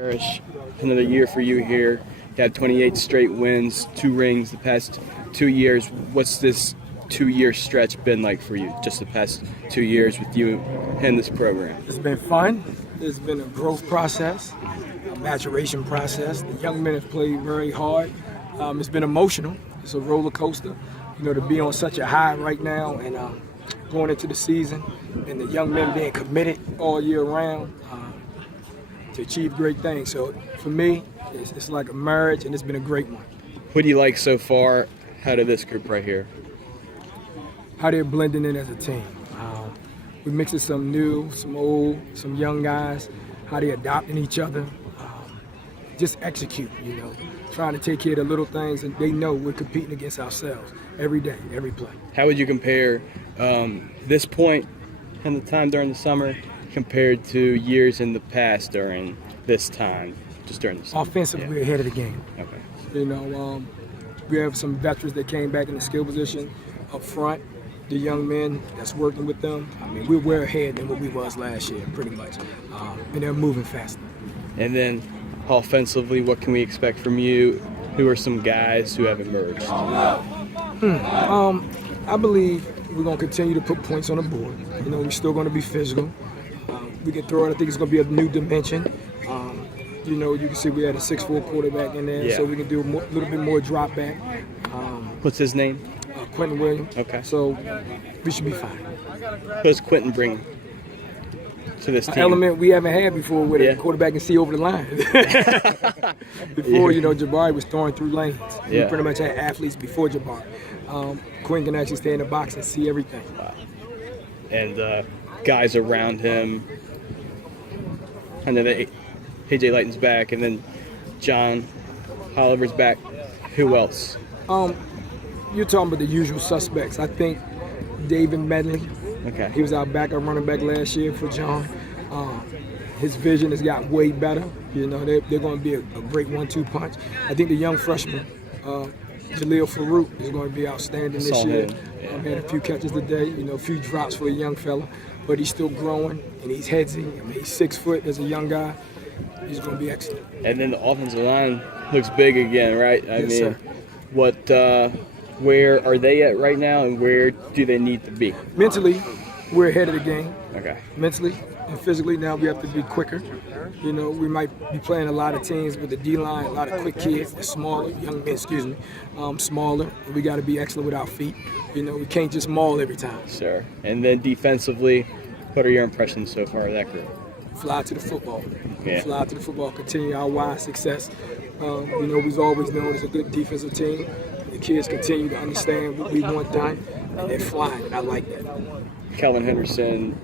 Parrish, another year for you here. You had 28 straight wins, 2 rings the past 2 years. What's this 2-year stretch been like for you, just the past 2 years with you and this program? It's been fun. It's been a growth process, a maturation process. The young men have played very hard. It's been emotional. It's a roller coaster. To be on such a high right now and going into the season, and the young men being committed all year round to achieve great things. So for me, it's like a marriage, and it's been a great one. What do you like so far out of this group right here? How they're blending in as a team. We're mixing some new, some old, some young guys, how they're adopting each other. Just execute, trying to take care of the little things, and they know we're competing against ourselves every day, every play. How would you compare this point and the time during the summer compared to years in the past during this time, just during the summer? Offensively, we're ahead of the game. Okay. We have some veterans that came back in the skill position up front. The young men that's working with them, we're ahead than what we was last year, pretty much. And they're moving faster. And then offensively, what can we expect from you? Who are some guys who have emerged? I believe we're going to continue to put points on the board. We're still going to be physical. We can throw it. I think it's going to be a new dimension. You can see we had a 6'4" quarterback in there, so we can do a little bit more drop back. What's his name? Quentin Williams. Okay. So we should be fine. What does Quentin bring to this team? An element we haven't had before with a quarterback can see over the line. Before, Jabari was throwing through lanes. We pretty much had athletes before Jabari. Quentin can actually stay in the box and see everything. Wow. And guys around him. I know that AJ Lighton's back, and then John Oliver's back. Who else? You're talking about the usual suspects. I think David Medley. Okay. He was our backup running back last year for John. His vision has gotten way better. They're going to be a great 1-2 punch. I think the young freshman, Jaleel Farouk, is going to be outstanding this year. Had a few catches today, a few drops for a young fella, but he's still growing and he's headsy. He's 6 foot as a young guy. He's going to be excellent. And then the offensive line looks big again, right? Yes, sir. Where are they at right now, and where do they need to be? Mentally, we're ahead of the game. Okay. Mentally and physically, now we have to be quicker. We might be playing a lot of teams with the D-line, a lot of quick kids, young men, smaller. We got to be excellent with our feet. We can't just maul every time. Sure. And then defensively, what are your impressions so far of that group? Fly to the football. Yeah. Fly to the football. Continue our wide success. We've always known as a good defensive team. The kids continue to understand what we want done, and they're flying, and I like that. Calvin Henderson,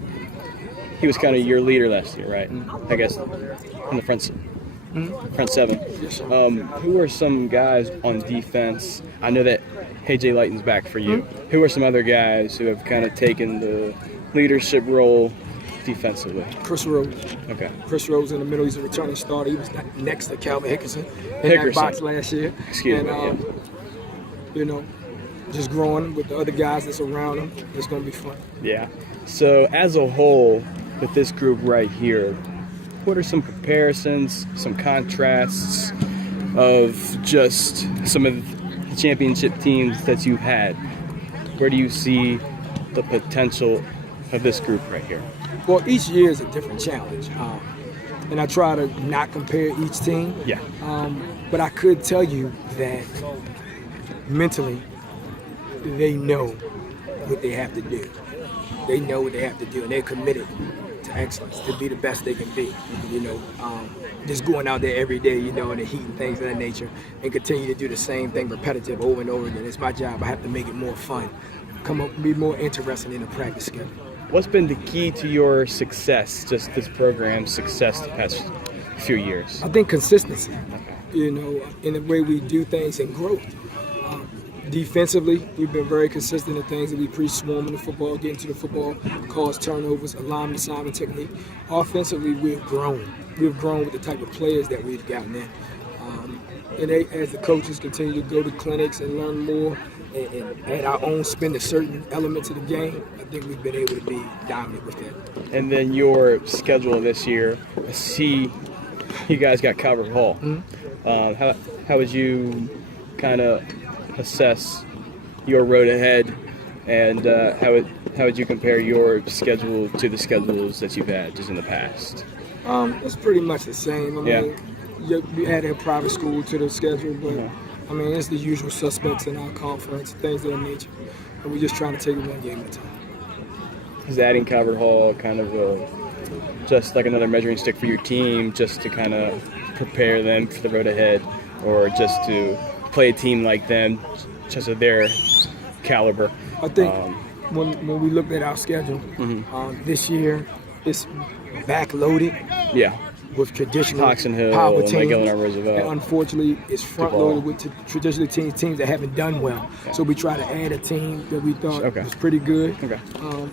he was kind of your leader last year, right? I guess in the front seven. Yes, sir. Who are some guys on defense? I know that AJ Lighton's back for you. Who are some other guys who have kind of taken the leadership role defensively? Chris Rose. Okay. Chris Rose in the middle. He's a returning starter. He was next to Calvin Hickerson in that box last year. Excuse me. Just growing with the other guys that's around him. It's going to be fun. Yeah. So as a whole, with this group right here, what are some comparisons, some contrasts of just some of the championship teams that you've had? Where do you see the potential of this group right here? Well, each year is a different challenge. And I try to not compare each team. Yeah. But I could tell you that mentally, they know what they have to do. They know what they have to do, and they're committed to excellence, to be the best they can be. Just going out there every day, in the heat and things of that nature, and continue to do the same thing repetitive over and over again. It's my job. I have to make it more fun, come up, be more interesting in the practice schedule. What's been the key to your success, just this program's success the past few years? I think consistency, in the way we do things and growth. Defensively, we've been very consistent in things that we pre-swarm in the football, getting to the football, cause turnovers, alignment, assignment technique. Offensively, we've grown. We've grown with the type of players that we've gotten in. And as the coaches continue to go to clinics and learn more and add our own spin to certain elements of the game, I think we've been able to be dominant with that. And then your schedule this year, I see you guys got Calvert Hall. Mm-hmm. How would you kind of assess your road ahead, and how would you compare your schedule to the schedules that you've had just in the past? It's pretty much the same. I mean, you add a private school to the schedule, but I mean, it's the usual suspects in our conference, things of that nature. And we're just trying to take it one game at a time. Is adding Calvert Hall kind of just like another measuring stick for your team, just to kind of prepare them for the road ahead, or just to play a team like them, just of their caliber? I think when we looked at our schedule, this year it's backloaded. Yeah. With traditional Oxon Hill, power teams, Illinois Roosevelt. and unfortunately, it's front-loaded with traditional teams that haven't done well. Yeah. So we try to add a team that we thought was pretty good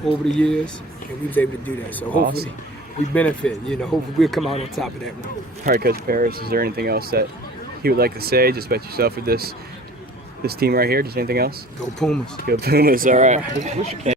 over the years, and we was able to do that. So hopefully, we benefit. Hopefully we'll come out on top of that one. All right, Coach Parrish, is there anything else that you would like to say just about yourself or this team right here? Just anything else? Go Pumas. Go Pumas. All right.